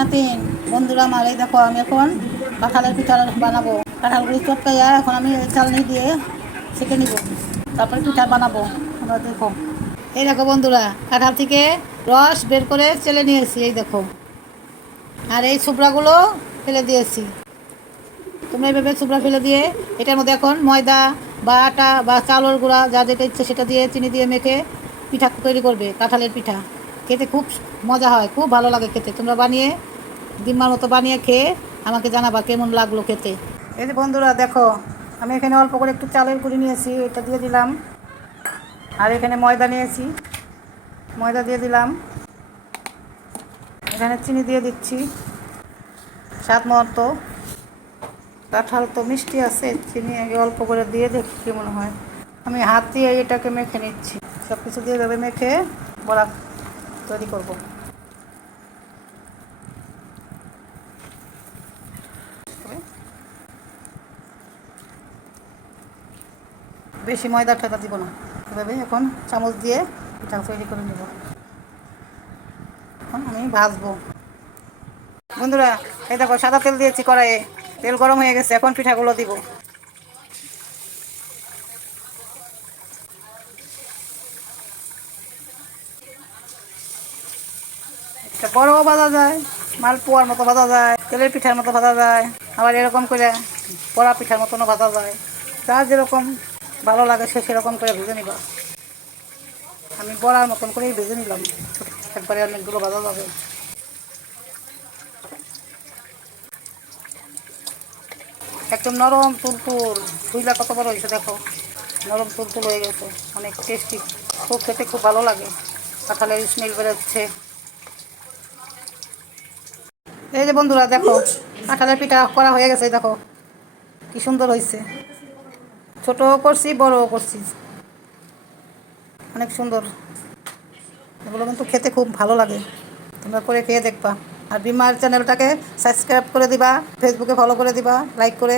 নাতিন বন্ধুরা আমার, এই দেখো আমি এখন কাঁঠালের পিঠা বানাবো। কাঁঠালগুলি চটকাইয়া এখন আমি চালনি দিয়ে ছেঁকে নিব, তারপরে পিঠা বানাবো। আমরা দেখো, এই দেখো বন্ধুরা, কাঁঠাল থেকে রস বের করে চেলে নিয়েছি, এই দেখো। আর এই ছোবড়াগুলো ফেলে দিয়েছি। তোমরা এইভাবে ছোবড়া ফেলে দিয়ে এটার মধ্যে এখন ময়দা বা আটা বা চাউলের গুঁড়া যা যেটা ইচ্ছে সেটা দিয়ে চিনি দিয়ে মেখে পিঠা তৈরি করবে। কাঁঠালের পিঠা খেতে খুব মজা হয়, খুব ভালো লাগে খেতে। তোমরা বানিয়ে ডিম্মার মতো বানিয়ে খেয়ে আমাকে জানাবা কেমন লাগলো খেতে। এই যে বন্ধুরা দেখো, আমি এখানে অল্প করে একটু চালের গুঁড়ি নিয়েছি, এটা দিয়ে দিলাম। আর এখানে ময়দা নিয়েছি, ময়দা দিয়ে দিলাম। এখানে চিনি দিয়ে দিচ্ছি স্বাদ মতো। কাঁঠাল তো মিষ্টি আছে, চিনি আগে অল্প করে দিয়ে দেখি কী মনে হয়। আমি হাত দিয়ে এটাকে মেখে নিচ্ছি, সব কিছু দিয়ে এভাবে মেখে বড়া তৈরি করব। বেশি ময়দা টাকা দিব না, এভাবে এখন চামচ দিয়ে পিঠা তৈরি করে নেব। এখন আমি ভাজবো। বন্ধুরা এই দেখো, সাদা তেল দিয়েছি কড়াইয়ে, তেল গরম হয়ে গেছে, এখন পিঠাগুলো দিব। একটা বড়ও ভাজা যায়, মালপোয়ার মতো ভাজা যায়, তেলের পিঠার মতো ভাজা যায়, আবার এরকম করে বড়া পিঠার মতনও ভাজা যায়। যার যেরকম ভালো লাগে সে সেরকম করে ভেজে নিবা। আমি বড়ার মতন করেই ভেজে নিলাম, একবারে অনেকগুলো ভাজা যাবে। একদম নরম তুলতুল, বুঝলা কত বড় হয়েছে দেখো, নরম তুলতুল হয়ে গেছে, অনেক টেস্টি, খুব খেতে খুব ভালো লাগে। কাঁঠালের স্মেল বেরোচ্ছে। এই যে বন্ধুরা দেখো, কাঁঠালের পিঠা করা হয়ে গেছে, দেখো কি সুন্দর হয়েছে। ছোটও করছি, বড়ও করছি, অনেক সুন্দর। এগুলো কিন্তু খেতে খুব ভালো লাগে, তোমরা করে খেয়ে দেখবা। আর বিমার চ্যানেলটাকে সাবস্ক্রাইব করে দিবা, ফেসবুকে ফলো করে দিবা, লাইক করে।